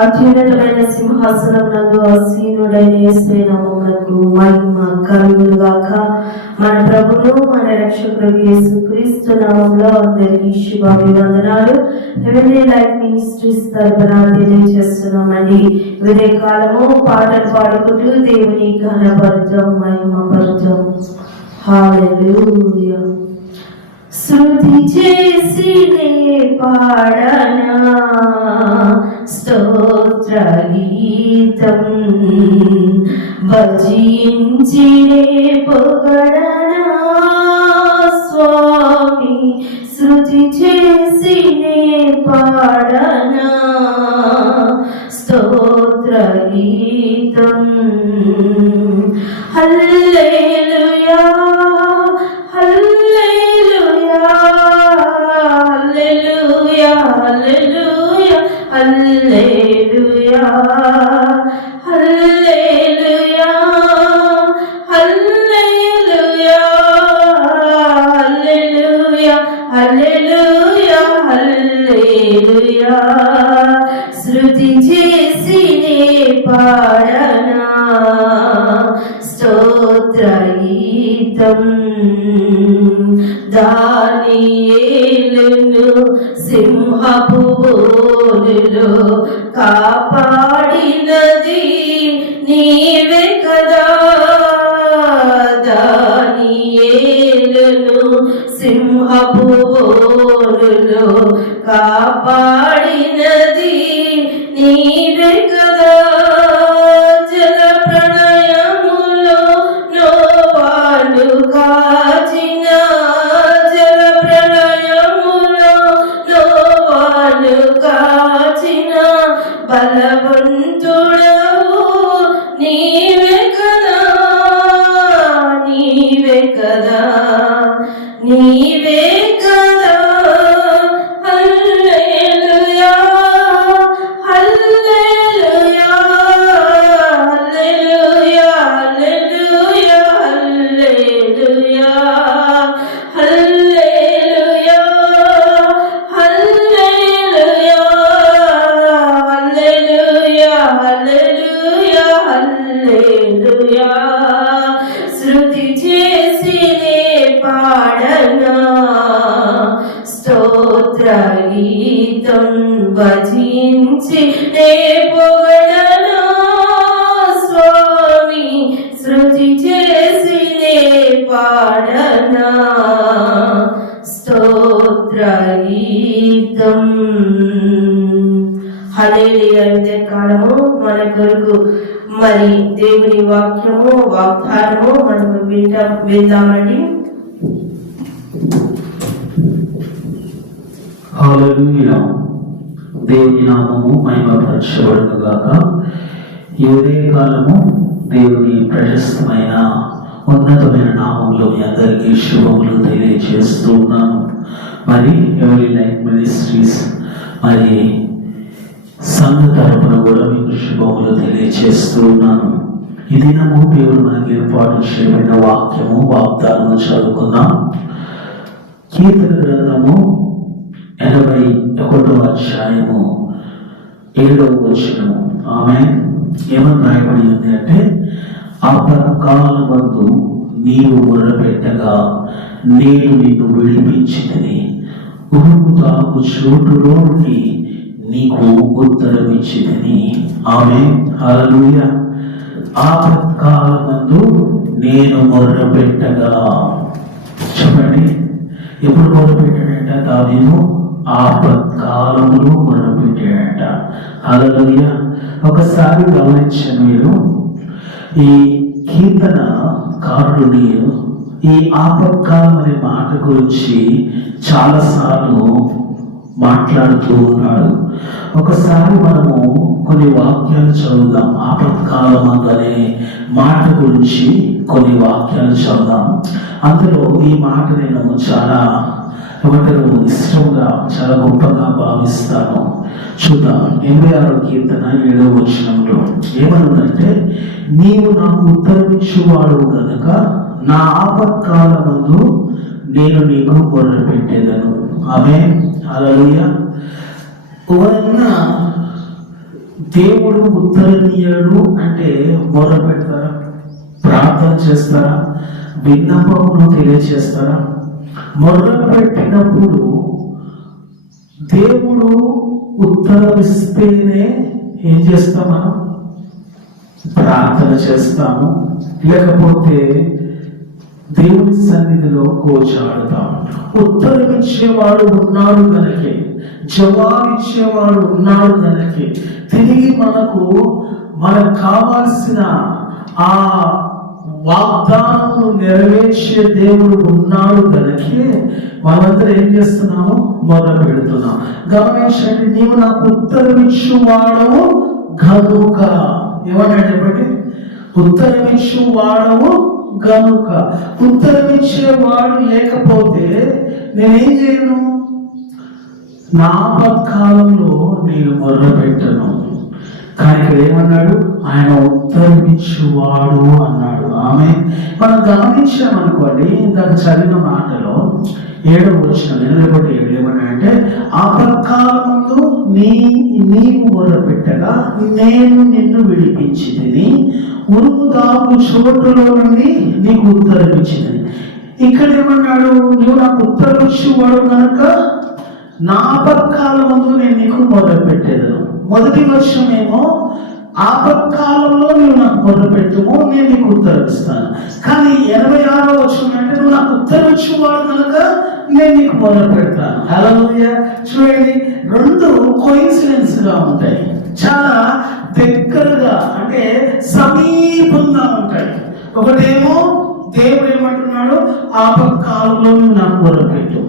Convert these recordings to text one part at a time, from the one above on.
అత్యున్నతమైన సింహాసనం నందు ఆసీనుడైన యేసయ్య నామమునకు మహిమ కలుగును గాక. మన ప్రభువు మన రక్షకుడు యేసుక్రీస్తు నామములో అందరికీ శుభాభివందనాలు. హెవెన్లీ లైఫ్ మినిస్ట్రీస్ తరపున తెలియజేస్తున్నామండి. ఉదయకాలము పాటలు పాడుకుంటూ దేవుని ఘనపరుద్దాం, మహిమపరుద్దాం. హల్లెలూయా. స్తుతి చేసి నే పాడనా స్తోత్ర గీతం, భజించి నే పొగడనా స్వామి. స్తుతి చేసి నే పాడనా స్తోత్ర గీతం. హల్లెలూయా హల్లెలూయా హల్లెలూయా హల్లెలూయా హల్లెలూయా హల్లెలూయా హల్లెలూయా హల్లెలూయా హల్లెలూయా హల్లెలూయా. శృతి చేసి నే పాడనా స్తోత్ర గీతం. దానియేలును సింహపు బోలులో కాపాడినది నీవే కదా. దానియేలును సింహపు బోలులో కాపాడినది నీవే కదా. జల ప్రళయములో నోవాను కాచిన, జల ప్రళయములో నోవాను కాచిన బలవంతుడవు నీవే కదా. నీవే కదా, నీవే కదా. హల్లెలూయా హల్లెలూయా హల్లెలూయా హల్లెలూయా హల్లెలూయా హల్లెలూయా హల్లెలూయా హల్లెలూయా హల్లెలూయా. శృతి చేసి నే పాడనా స్తోత్ర గీతం, భజించి నే పొగడనా స్వామి. శృతి చేసి నే పాడనా స్తోత్ర గీతం. హల్లెలూయా. కాలము మన కొరకు మరి దేవుని వాక్యము వాగ్దానము మనము విందామండి. హల్లెలూయా. దేవుని నామము మహిమపరచబడును గాక. ఈ ఉదయకాలము దేవుని ప్రశస్తమైన ఉన్నతమైన నామంలో మీ అందరికీ శుభములు తెలియజేస్తూ ఉన్నాను. మరి హెవెన్లీ లైఫ్ మినిస్ట్రీస్ మరి సంఘ తరపున కూడా మీకు శుభములు తెలియజేస్తూ ఉన్నాను. ఈ దినము దేవుడు మనకి ఏర్పాటు చేయబడిన వాక్యము వాగ్దానము చదువుకుందాం. కీర్తన గ్రంథము 81వ అధ్యాయము 7వ వచనము. ఆమె ఏమని రాయబడి ఉంది అంటే, ఆపత్కాలమందు నీవు మొర్రపెట్టగా నేను నిన్ను విడిపించితిని, ఉరుము తాకు చోటులోకి నీకు ఉత్తరమిచ్చితిని. ఆమె హల్లెలూయా. ఆపత్కాలమందు నేను మొర్రపెట్టగా. చెప్పండి, ఎప్పుడు మొర్రపెట్టాడంట దావీదు? ఆపత్కాలములో మొర్రపెట్టాడంట. హల్లెలూయా. ఒకసారి గమనించండి మీరు, ఈ కీర్తన కారుని ఈ ఆపత్కాలం అనే మాట గురించి చాలాసార్లు మాట్లాడుతూ ఉన్నాడు. ఒకసారి మనము కొన్ని వాక్యాలు చదువుదాం. ఆపత్కాలం అనే మాట గురించి కొన్ని వాక్యాలు చదువుదాం. అందులో ఈ మాట నేను చాలా ఇష్టంగా చాలా గొప్పగా భావిస్తాను. చూద్దాం. 86వ కీర్తన 7వ వచనంలో ఏమనుందంటే, నీవు నాకు ఉత్తరమిచ్చువాడు కనుక నా ఆపత్కాలమందు నేను నీకు మొర్రపెట్టేదను. ఆమేన్. హల్లెలూయా. ఎవరన్నా దేవుడు ఉత్తరనీయుడు అంటే మొర పెడతారా, ప్రార్థన చేస్తారా, విన్నపమును తెలియచేస్తారా? మొర్ర పెట్టినప్పుడు దేవుడు ఉత్తరమిస్తేనే ఏం చేస్తాం? మనం ప్రార్థన చేస్తాము, లేకపోతే దేవుని సన్నిధిలో కోచాడుతాము. ఉత్తరమిచ్చేవాడు ఉన్నాడు కనుకే, జవాబిచ్చేవాడు ఉన్నాడు కనుకే, తిరిగి మనకు కావాల్సిన ఆ వాగ్దానము నెరవేర్చే దేవుడు ఉన్నాడు కనుకే మనమందరం ఏం చేస్తున్నాము? మొదలు పెడుతున్నాం. గమనించండి, నీవు నాకు ఉత్తరమిచ్చువాడవు గనుక. ఏమన్నా చెప్పండి? ఉత్తరమిచ్చువాడవు గనుక. ఉత్తరమిచ్చేవాడు లేకపోతే నేనేం చేయను? నా ఆపత్కాలంలో నేను మొర్ర పెట్టను. కానీ ఇక్కడ ఏమన్నాడు? ఆయన ఉత్తరమిచ్చువాడు అన్నాడు. ఆమె మనం గమనించామనుకోండి, ఇందాక చదివిన మాటలో 7వ వచనం, లేకపోతే 7 ఏమన్నా అంటే, ఆపత్కాలమందు నీవు మొర్ర పెట్టగా నేను నిన్ను విడిపించి తిని, ఉరుము దాగు చోటులో నుండి నీకు ఉత్తరమిచ్చినది. ఇక్కడ ఏమన్నాడు? నువ్వు నాకు ఉత్తరమిచ్చువాడు కనుక నా ఆపత్కాలమందు నేను నీకు మొర్ర పెట్టేదను. మొదటి వర్షం ఏమో ఆపత్కాలంలో నువ్వు నాకు మొర్ర పెట్టుము, నేను నీకు ఉత్తరమిస్తాను. కానీ 86వ వచనం అంటే, నువ్వు నాకు ఉత్తరమిచ్చువాడు కనుక నేను నీకు మొర్ర పెడతాను. హల్లెలూయా. చూడండి, రెండు కోయిన్సిడెన్స్ గా ఉంటాయి, చాలా దగ్గరగా అంటే సమీపంగా ఉంటాయి. ఒకటేమో దేవుడు ఏమంటున్నాడు? ఆపత్కాలంలో నువ్వు నాకు మొర్ర పెట్టు,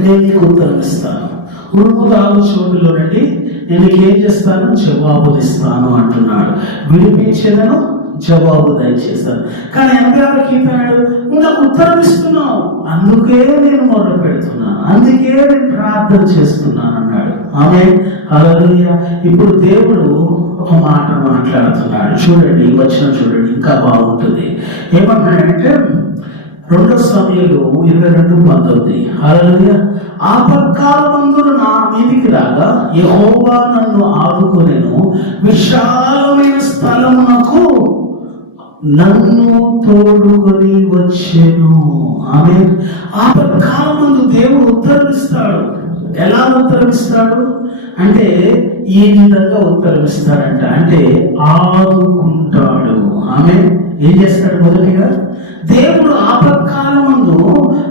నేను నీకు ఉత్తరమిస్తాను. ఉరుము దాగు చోటులో నుండి నేను ఏం చేస్తాను? జవాబునిస్తాను అంటున్నాడు. విడిపించేదను, జవాబు దయచేస్తాను. కానీ 86వ కీర్తనాడు, నువ్వు నాకు ఉత్తరం ఇస్తున్నావు, అందుకే నేను మొర్ర పెడుతున్నాను, అందుకే నేను ప్రార్థన చేస్తున్నాను అన్నాడు. ఆమె హల్లెలూయా. ఇప్పుడు దేవుడు ఒక మాట మాట్లాడుతున్నాడు. చూడండి, ఈ వచనం చూడండి, ఇంకా బాగుంటుంది. ఏమన్నాడంటే 2 సమూయేలు 22:19. హల్లెలూయా. ఆపత్కాలమందు నా మీదికి రాగా యెహోవా నన్ను ఆదుకొనెను, విశాలమైన స్థలమునకు నన్ను తోడుకొని వచ్చెను. ఆమె ఆపత్కాలమందు దేవుడు ఉత్తరమిస్తాడు. ఎలా ఉత్తరమిస్తాడు అంటే, ఈ విధంగా ఉత్తరమిస్తాడంట. అంటే ఆదుకుంటాడు. ఆమె ఏం చేస్తాడు? మొదటిగా దేవుడు ఆపత్కాలమందు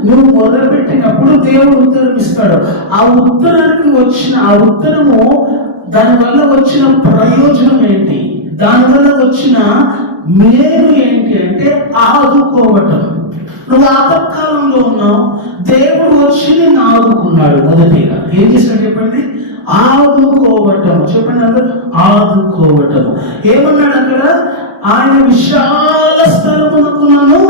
నువ్వు మొదలుపెట్టినప్పుడు దేవుడు ఉత్తరమిస్తాడు. ఆ ఉత్తరానికి వచ్చిన ఆ ఉత్తరము, దానివల్ల వచ్చిన ప్రయోజనం ఏంటి, దానివల్ల వచ్చిన మేలు ఏంటి అంటే ఆదుకోవటం. నువ్వు ఆపత్కాలంలో ఉన్నావు, దేవుడు వచ్చి నిన్ను ఆదుకున్నాడు. మొదటిగా ఏం చేశాడు చెప్పండి? ఆదుకోవటం. చెప్పండి అందరూ, ఆదుకోవటం. ఏమన్నాడు అక్కడ? ఆయన విశాల స్థలమునకు నన్ను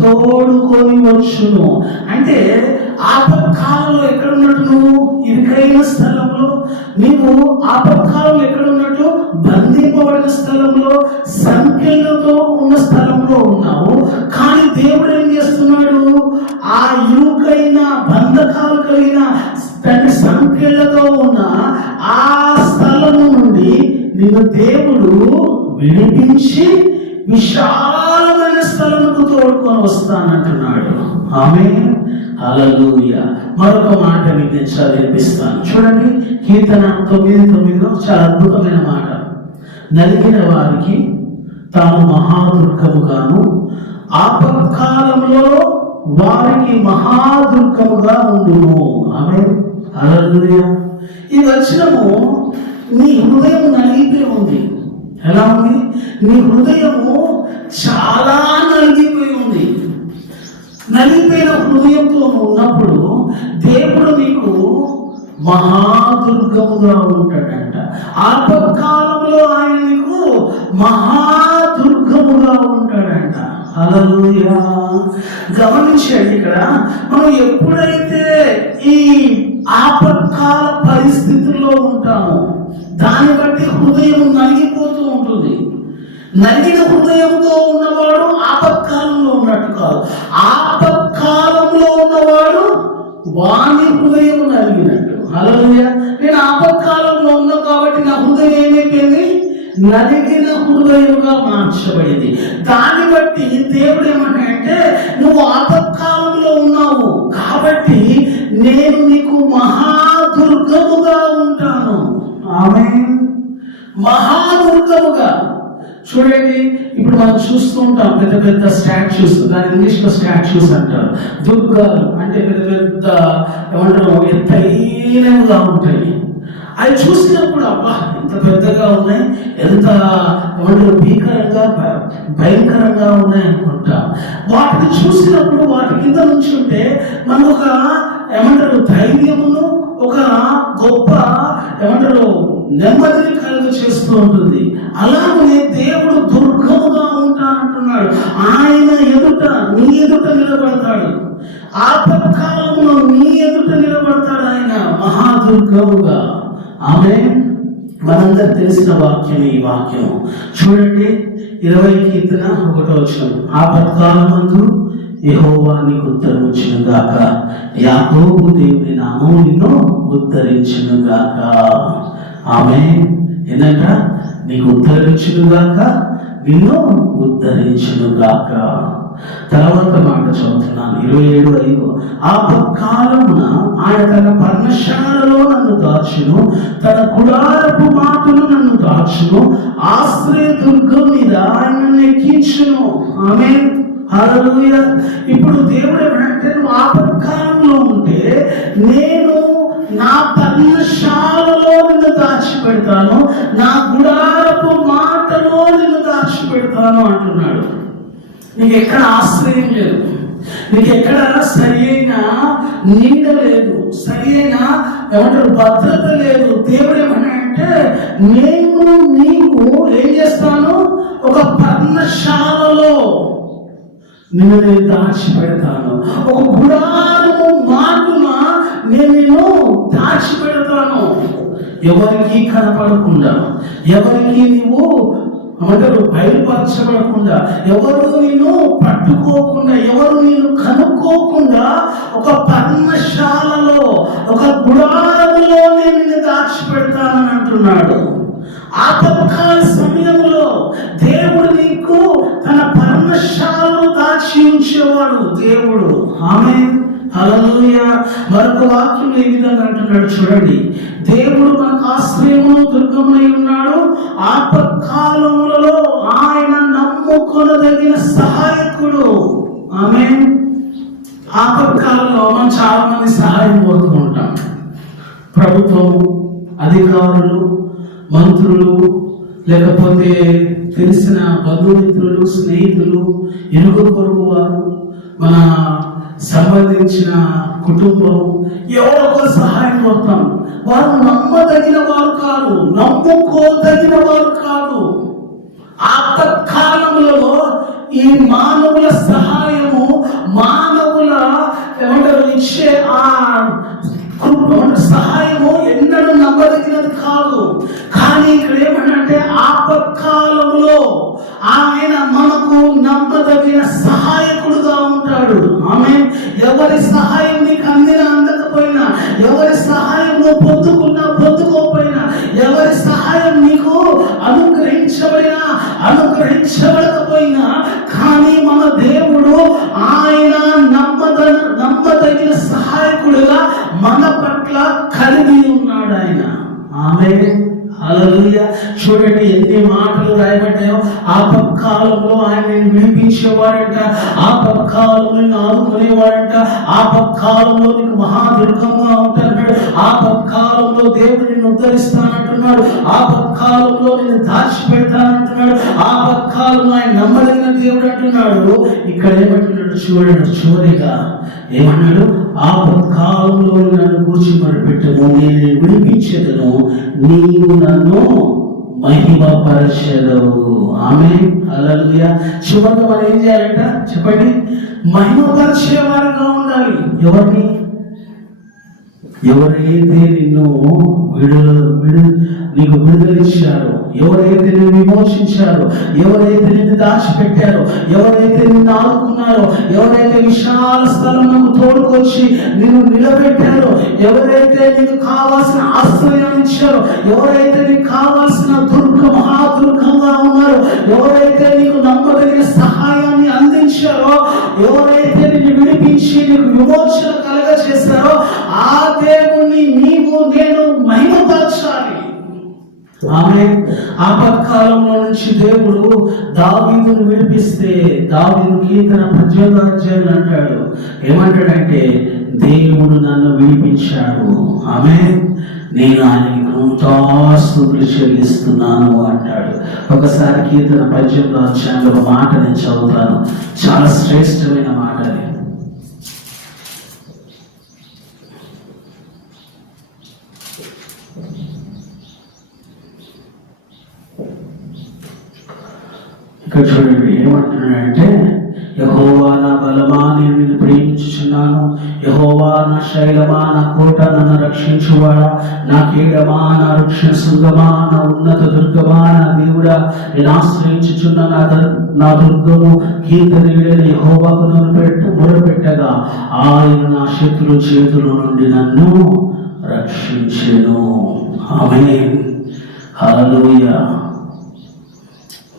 తోడుకొని వచ్చును. అంటే ఆపత్కాలంలో ఎక్కడున్నట్టు? నువ్వు ఇరుకైన స్థలంలో, నీవు ఆపత్కాలంలో ఎక్కడున్నట్టు? బంధింపబడిన స్థలంలో, సంఖ్యలతో ఉన్న స్థలంలో ఉన్నావు. కానీ దేవుడు ఏం చేస్తున్నాడు? ఆ ఇరుకైన బంధకాలు కలిగిన సంఖ్యలతో ఉన్న ఆ స్థలము నుండి నిన్ను దేవుడు విడిపించి విశాలమైన స్థలముకు తోడుకొని వస్తానంటున్నాడు. ఆమేన్. హల్లెలూయా. మరొక మాట మీకు నేను చదివిస్తాను. చూడండి, కీర్తన 9:9 చాలా అద్భుతమైన మాట. నలిగిన వారికి తాను మహాదుర్గముగాను, ఆపత్కాలంలో వారికి మహాదుర్గముగా ఉండును. ఆమేన్. హల్లెలూయా. ఈ వచనము నీ హృదయం నలిగిపోయి ఉంది. ఎలా ఉంది? నీ హృదయము చాలా నలిగిపోయి ఉంది. నలిగిపోయిన హృదయంతో ఉన్నప్పుడు దేవుడు నీకు మహాదుర్గముగా ఉంటాడంట. ఆపత్కాలంలో ఆయన నీకు మహాదుర్గముగా ఉంటాడంట. హల్లెలూయా. గమనించండి, ఇక్కడ మనం ఎప్పుడైతే ఈ ఆపత్కాల పరిస్థితుల్లో ఉంటామో దాన్ని బట్టి హృదయం నలిగిపోతూ ఉంటుంది. నలిగిన హృదయంతో ఉన్నవాడు ఆపత్కాలంలో ఉన్నట్టు కాదు. ఆపత్కాలంలో ఉన్నవాడు వాని హృదయం నలిగినట్టు. హల్లెలూయా. నేను ఆపత్కాలంలో ఉన్నా కాబట్టి నా హృదయం ఏమైపోయింది? నలిగిన హృదయముగా మార్చబడింది. దాన్ని బట్టి దేవుడు ఏమంటాడంటే, నువ్వు ఆపత్కాలంలో ఉన్నావు కాబట్టి నేను నీకు మహాదుర్గముగా ఉంటాను. ఆమేన్. మహాదుర్గముగా. చూడండి, ఇప్పుడు మనం చూస్తూ ఉంటాం పెద్ద పెద్ద స్టాచ్యూస్, దాని ఇంగ్లీష్ లో స్టాచ్యూస్ అంటారు. దుర్గాలు అంటే పెద్ద పెద్ద ఏమంటారు, ఎత్తైనవిగా ఉంటాయి. అవి చూసినప్పుడు అబ్బా ఎంత పెద్దగా ఉన్నాయి, ఎంత ఏమంటారు భీకరంగా భయంకరంగా ఉన్నాయి అనుకుంటా. వాటిని చూసినప్పుడు వాటి కింద నుంచి ఉంటే మనకు ఒక ఏమంటారు ధైర్యమును, ఒక గొప్ప ఏమంటారు నెమ్మదిని కలుగు చేస్తూ ఉంటుంది. అలాగే దేవుడు దుర్గముగా ఉంటానంటున్నాడు. ఆయన ఎదుట, నీ ఎదుట నిలబడతాడు. ఆపత్కాలంలో నీ ఎదుట నిలబడతాడు ఆయన మహాదుర్గముగా. ఆమేన్. మనందరికి తెలిసిన వాక్యం ఈ వాక్యం. చూడండి 20 కీర్తన 1వ వచనం. ఆపత్కాలమందు యెహోవా నీకు ఉత్తరమిచ్చును గాక, యాకోబు దేవుని నామము నిన్ను ఉద్ధరించును గాక. ఆమేన్. ఏంటంట? నీకు ఉద్ధరించును గాక, నిన్ను ఉద్ధరించును గాక. తర్వాత మాట చదువుతున్నాను 27:5. ఆపత్కాలమున ఆయన తన పర్ణశాలలో నన్ను దాచును, తన గుడారపు మాటలు నన్ను దాచును, ఆశ్రయ దుర్గం మీద ఆయన నన్ను ఎక్కించును. ఆమేన్. హల్లెలూయా. ఇప్పుడు దేవుడు ఏమంటే, నువ్వు ఆపత్కాలంలో ఉంటే నేను నా పర్ణశాలలో నిన్ను దాచిపెడతాను, నా గుడారపు మాటలో నిన్ను దాచిపెడతాను అంటున్నాడు. నీకు ఎక్కడ ఆశ్రయం లేదు, నీకు ఎక్కడ సరి అయిన నీడ లేదు, సరి అయిన ఏమంటారు భద్రత లేదు. దేవుడు ఏమన్నాడంటే, నేను నీకు ఏం చేస్తాను, ఒక పర్ణశాలలో నిన్ను నేను దాచిపెడతాను, ఒక గుడారము మాటున నేను నిన్ను దాచిపెడతాను. ఎవరికి కనపడకుండా, ఎవరికి నీవు ఏమంటారు బయలుపరచబడకుండా, ఎవరు నిన్ను పట్టుకోకుండా, ఎవరు నిన్ను కనుక్కోకుండా ఒక పర్ణశాలలో, ఒక గుడారములో నేను నిన్ను దాచిపెడతానని అంటున్నాడు. ఆపత్కాల సమయంలో దేవుడు నీకు తన పర్ణశాలను దాచి ఉంచేవాడు దేవుడు. ఆమేన్. హల్లెలూయా. మరొక వాక్యం ఏ విధంగా అంటున్నాడు చూడండి, దేవుడు మనకు ఆశ్రయమును దుర్గమునై ఉన్నాడు, ఆపత్కాలములలో ఆయన నమ్ముకొనదగిన సహాయకుడు. ఆమేన్. ఆపత్కాలంలో మనం చాలా మంది సహాయం కోరుతూ ఉంటాం. ప్రభుత్వం, అధికారులు, మంత్రులు, లేకపోతే తెలిసిన బంధుమిత్రులు, స్నేహితులు, ఇరుగు పొరుగు వారు, మన సంబంధించిన కుటుంబం, ఎవరో సహాయం కోరుతాం. వారు నమ్మదగిన వారు కాదు, నమ్ముకోదగిన వారు కాదు. ఆపత్కాలములలో ఈ మానవుల సహాయము, మానవుల ఏమంటారు ఇచ్చే ఆ సహాయము ఎన్నడూ నమ్మదగినది కాదు. కానీ ఇక్కడ ఏమంటే, ఆపత్కాలంలో ఆయన మనకు నమ్మదగిన సహాయకుడుగా ఉంటాడు. ఆమె ఎవరి సహాయం నీకు అందకపోయినా, ఎవరి సహాయం నువ్వు పొందుకోకపోయినా, ఎవరి సహాయం నీకు అనుగ్రహించబడకపోయినా, కానీ మన దేవుడు ఆయన నమ్మదగిన సహాయకుడుగా మన పట్ల కలిగి ఉన్నాడు ఆయన. ఆమేన్. హల్లెలూయా. చూడండి ఎన్ని మాటలు రాయబడ్డాయో. ఆపత్కాలంలో ఆయన విడిపించేవాడంట, ఆపత్కాలంలో నిన్ను ఆదుకునేవాడంట, ఆపత్కాలంలో నీకు మహాదుర్గంగా ఉంటాడు, ఆపత్కాలంలో దేవుడు నిన్ను ఉద్ధరిస్తానంటున్నాడు, ఆపత్కాలంలో నిన్ను దాచిపెడతానంటున్నాడు, ఆపత్కాలంలో ఆయన నమ్మదగిన దేవుడు అంటున్నాడు. ఇక్కడ ఏమంటున్నాడు చూడండి, చివరిగా ఏమన్నాడు, ఆపత్కాలంలో నన్ను కూర్చి పెట్టము, నేను విడిపించదను, నీవు నన్ను మహిమపరచెదవు. ఆమేన్. హల్లెలూయా. చివరిగా మనం ఏం చేయాలంట చెప్పండి, మహిమపరిచేవారుగా ఉండాలి. ఎవరైతే నిన్ను నీకు విడుదలిచ్చారో, ఎవరైతే నిన్ను విమోచించారో, ఎవరైతే నిన్ను దాచిపెట్టారో, ఎవరైతే నిన్ను ఆదుకున్నారో, ఎవరైతే విశాల స్థలంలో తోడుకొచ్చి నిన్ను నిలబెట్టారో, ఎవరైతే నీకు కావాల్సిన ఆశ్రయం ఇచ్చారో, ఎవరైతే నీకు కావాల్సిన మహాదుర్గ ఎవరైతే నీకు నమ్మదగిన సహాయాన్ని అందించారో, ఎవరైతే నిన్ను విడిపించి నీకు విమోచన కలగ చేశారో ఆ దేవుణ్ణి నీవు నేను మహిమపరచాలి. ఆమె ఆపత్కాలంలో నుంచి దేవుడు దావీదును విడిపిస్తే, దావీదు కీర్తన 18వ అధ్యాయం అంటాడు, ఏమంటాడంటే దేవుడు నన్ను విడిపించాడు, ఆమె నేను ఆయనకి కృతజ్ఞతాస్తుతులు చెల్లిస్తున్నాను అంటాడు. ఒకసారి కీర్తన 18వ అధ్యాయంలో ఒక మాట నేను చదువుతాను, చాలా శ్రేష్టమైన మాట అది. ఇక్కడ చూడండి ఏమంటున్నాడంటే, యెహోవా నా బలమా, నేను నిన్ను ప్రేమించుచున్నాను. యెహోవా నా శైలమా, నా కోట, నన్ను రక్షించువాడా, నా కీడమా, నా రక్షణ శృంగమా, నా ఉన్నత దుర్గమా, నా దేవుడా, నేను ఆశ్రయించుచున్న నా దుర్గము. కీర్తనీయుడైన యెహోవాకు మొరపెట్టగా ఆయన నా శత్రు చేతుల నుండి నన్ను రక్షించెను. ఆమేన్, హల్లెలూయా.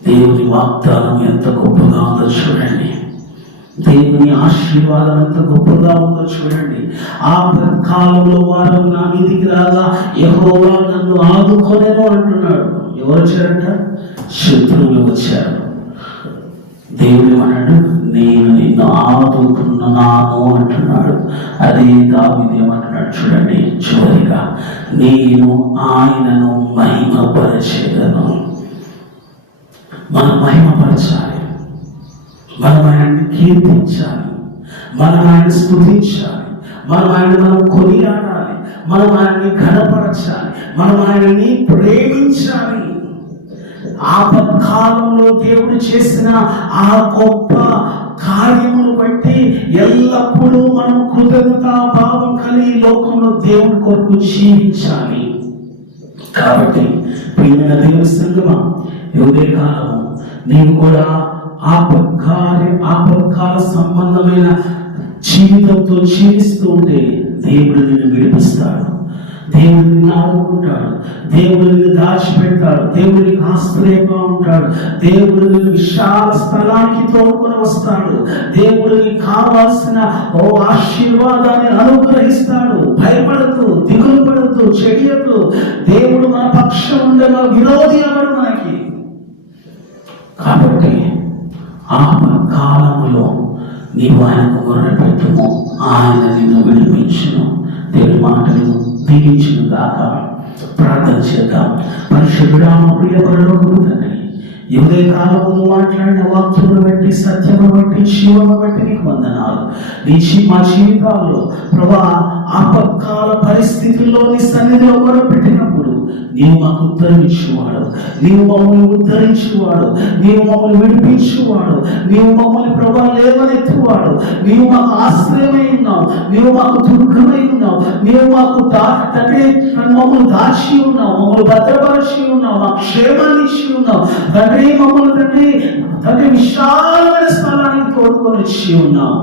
దేవుని వాగ్దానం ఎంత గొప్పగా ఉందో చూడండి, దేవుని ఆశీర్వాదం ఎంత గొప్పగా ఉందో చూడండి. ఆ కాలంలో వారు నా మీదికి రాగా యెహోవా నన్ను ఆదుకొనెను అంటున్నాడు. ఎవరు వచ్చారంట? శత్రువులు వచ్చారు. దేవుడు అన్నాడు, నేను నిన్ను ఆదుకున్నాను అంటున్నాడు. అదే దావీదు ఏమంటున్నాడు చూడండి, చివరిగా నేను ఆయనను మహిమపరచెదను. మనం మహిమపరచాలి, మనం ఆయన్ని కీర్తించాలి, మనం ఆయన స్తుతించాలి, మనం కొనియాడాలి, మనం ఆయన్ని ఘనపరచాలి, మనం ఆయన్ని ప్రేమించాలి. ఆపత్కాలంలో దేవుడు చేసిన ఆ గొప్ప కార్యమును బట్టి ఎల్లప్పుడూ మనం కృతజ్ఞతా భావం కలిగి లోకంలో దేవుని కొరకు జీవించాలి. కాబట్టి ప్రియమైన దేవుని సంగమా, యోగే కాలము నీవు కూడా ఆపత్కాల సంబంధమైన జీవితంతో జీవిస్తూ ఉంటే దేవుడు నిన్ను విడిపిస్తాడు, దేవుడు నిన్ను ఆదుకుంటాడు, దేవుడు నిన్ను దాచిపెడతాడు, దేవుడికి ఆశ్రయంగా ఉంటాడు, దేవుడు నిన్ను విశాల స్థలానికి తోడుకొని వస్తాడు, దేవుడికి కావాల్సిన ఆశీర్వాదాన్ని అనుగ్రహిస్తాడు. భయపడుతూ, దిగులు పడుతూ, చెడియతూ, దేవుడు మన పక్షం ఉండే మన విరోధి ఎవడు మనకి. కాబట్టి ఆ కాలములో నీవు ఆయనకు మొరపెట్టుము, ఆయన నిన్ను విడిపించును. దేవుని మాటలను దీవించును గాక. ప్రార్థన చేద్దాం. పరిశుద్ధుడా, మా ప్రియ పరలోకపు తండ్రి, ఈ ఉదయ కాలము మాట్లాడిన వాక్యమును బట్టి, సత్యమును బట్టి, జీవమును బట్టి నీకు వందనాలు. మా జీవితాల్లో ప్రభా ఆపత్కాల పరిస్థితుల్లో నీ సన్నిధిలో మొరపెట్టినప్పుడు నీవు మాకు ఉద్ధరించువాడు, నీవు మమ్మల్ని ఉద్ధరించువాడు, నీవు మమ్మల్ని విడిపించువాడు, నీవు మమ్మల్ని ప్రభా లేవనెత్తువాడు, నీవు మాకు ఆశ్రయమై ఉన్నావు, నీవు మాకు దుర్గమై ఉన్నావు, నీవు మాకు తండ్రి మమ్మల్ని దాచి ఉన్నావు, మమ్మల్ని భద్రపరిచి ఉన్నావు, మా క్షేమాన్ని ఇచ్చి ఉన్నావు తండ్రి. మమ్మల్ని తండ్రి విశాలమైన స్థలానికి తోడుకొని వచ్చి ఉన్నావు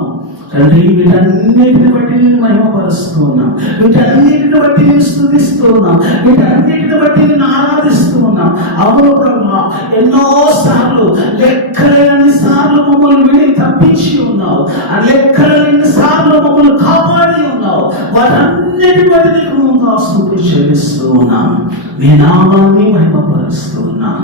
తండ్రి. వీటన్నిటిని బట్టి నేను మహిమపరుస్తూ ఉన్నాం, వీటన్నిటిని బట్టి నేను స్తుతిస్తూ ఉన్నాం, వీటన్నిటిని బట్టి నేను ఆరాధిస్తూ ఉన్నాం. అవును బ్రహ్మ, ఎన్నో సార్లు లెక్కలేని సార్లు మమ్మల్ని విడి తప్పించి ఉన్నావు, ఆ లెక్కలేని సార్లు మమ్మల్ని కాపాడి ఉన్నావు. వాటన్నిటి బట్టి నీకు స్తుతులు చెల్లిస్తూ ఉన్నాం, నీ నామాన్ని మహిమపరుస్తూ ఉన్నాం.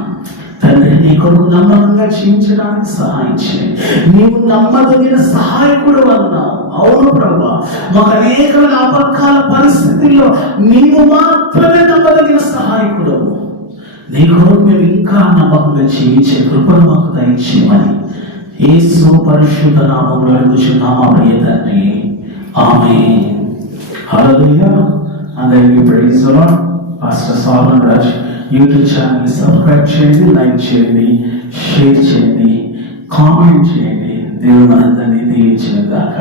తండ్రి, నీ కొరకు నమ్మకంగా జీవించడానికి సహాయం చేయండి. నీవు నమ్మదగిన సహాయకుడు అన్నావు. అవును ప్రభా, మాకు అనేకమైన ఆపత్కాల పరిస్థితుల్లో నీవు మాత్రమే నమ్మదగిన సహాయకుడు. నీ కొరకు మేము ఇంకా నమ్మకంగా జీవించే కృపను మాకు దయచేయమని యేసు పరిశుద్ధ నామములో అడుగుచున్నాము ప్రియ తండ్రి, ఆమేన్. హల్లెలూయా. అందరికీ praise the Lord. Pastor Solomon Raj YouTube ఛానల్ని సబ్స్క్రైబ్ చేయండి, లైక్ చేయండి, షేర్ చేయండి, కామెంట్ చేయండి. దేవుడు మనందరినీ దీవించును గాక.